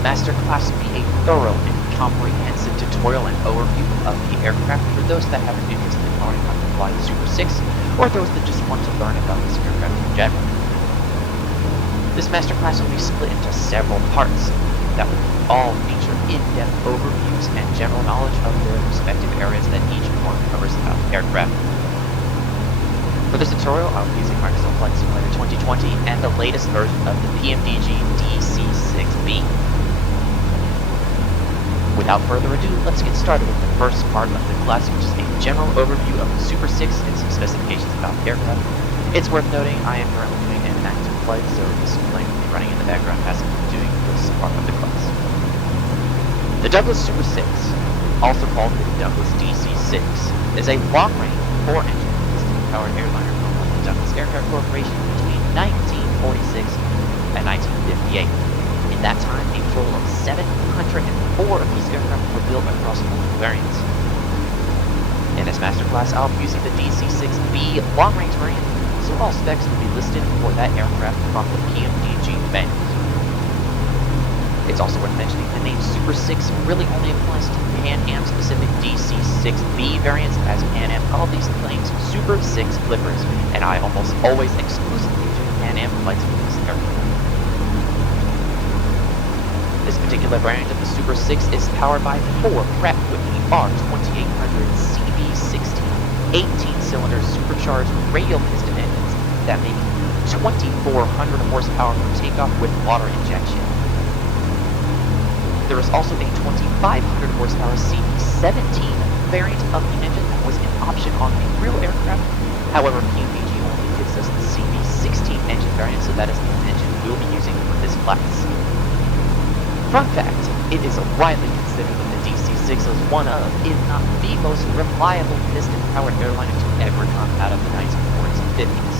masterclass will be a thorough and comprehensive tutorial and overview of the aircraft for those that have an interest in learning how to fly the Super 6, or those that just want to learn about this aircraft in general. This masterclass will be split into several parts that will all feature in-depth overviews and general knowledge of the respective areas that each one covers about the aircraft. For this tutorial, I'll be using Microsoft Flight Simulator 2020 and the latest version of the PMDG DC-6. Without further ado, let's get started with the first part of the class, which is a general overview of the Super 6 and some specifications about the aircraft. It's worth noting I am currently doing an active flight, so this plane will be running in the background as I'm doing this part of the class. The Douglas Super 6, also called the Douglas DC-6, is a long-range, 4-engine powered airliner built by the Douglas Aircraft Corporation between 1946 and 1958. In that time, a total of 704 of these aircraft were built across multiple variants. In this masterclass, I'll be using the DC-6B long-range variant, so all specs will be listed for that aircraft from the PMDG manuals. It's also worth mentioning the name Super 6 really only applies to Pan Am specific DC-6B variants, as Pan Am called these planes Super 6 Clippers, and I almost always exclusively do Pan Am flights with this aircraft. This particular variant of the Super 6 is powered by 4 Pratt & Whitney R2800 CV16 18-cylinder supercharged radial piston engines that make 2,400 horsepower for takeoff with water injection. There is also a 2,500 horsepower CV17 variant of the engine that was an option on the real aircraft. However, PMDG only gives us the CV16 engine variant, so that is the engine we'll be using for this class. Fun fact, it is widely considered that the DC-6 is one of, if not the most reliable piston-powered airliner to ever come out of the 1940s and 50s.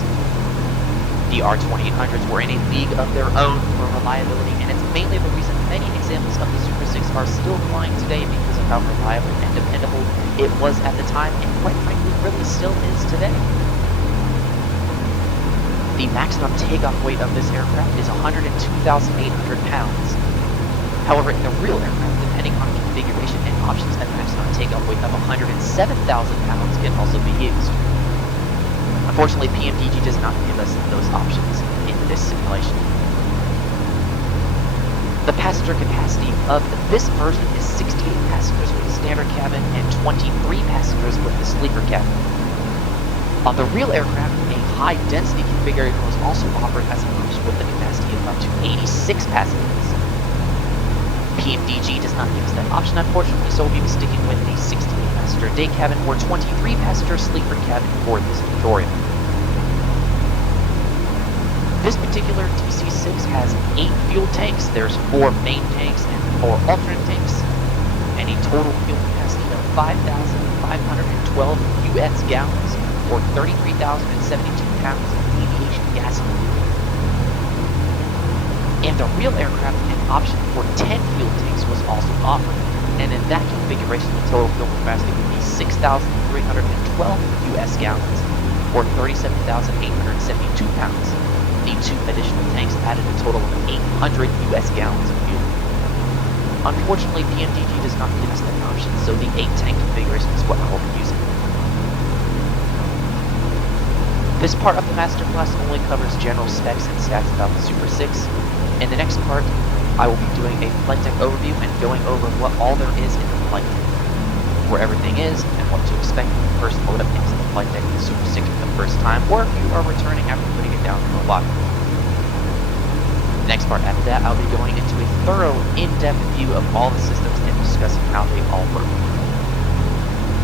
The R2800s were in a league of their own for reliability, and it's mainly the reason many examples of the Super 6 are still flying today because of how reliable and dependable it was at the time, and quite frankly really still is today. The maximum takeoff weight of this aircraft is 102,800 pounds. However, in the real aircraft, depending on configuration and options, a maximum takeoff weight of 107,000 pounds can also be used. Unfortunately, PMDG does not give us those options in this simulation. The passenger capacity of this version is 68 passengers with a standard cabin and 23 passengers with the sleeper cabin. On the real aircraft, a high-density configuration was also offered as an option with a capacity of up to 86 passengers. PMDG does not give us that option, unfortunately, so we'll be sticking with a 68-passenger day cabin or 23-passenger sleeper cabin for this tutorial. This particular DC-6 has 8 fuel tanks. There's 4 main tanks and 4 alternate tanks, and a total fuel capacity of 5,512 US gallons, or 33,072 pounds of aviation gasoline. And the real aircraft, an option for 10 fuel tanks was also offered, and in that configuration the total fuel capacity would be 6,312 US gallons, or 37,872 pounds. The 2 additional tanks added a total of 800 US gallons of fuel. Unfortunately, PMDG does not give us that option, so the 8-tank configuration is what I will be using. This part of the masterclass only covers general specs and stats about the Super 6. In the next part, I will be doing a flight deck overview and going over what all there is in the flight deck, where everything is, and what to expect when you first load up into the flight deck of the Super 6 for the first time, or if you are returning after putting it down for a while. The next part after that, I'll be going into a thorough, in-depth view of all the systems and discussing how they all work.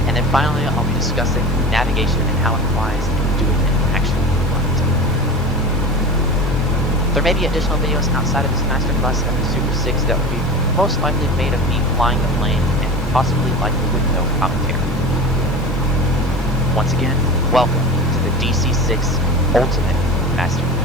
And then finally, I'll be discussing navigation and how it applies in doing an actual flight. There may be additional videos outside of this masterclass of the Super 6 that will be most likely made of me flying the plane and possibly likely with no commentary. Once again, welcome to the DC-6 Ultimate Masterclass.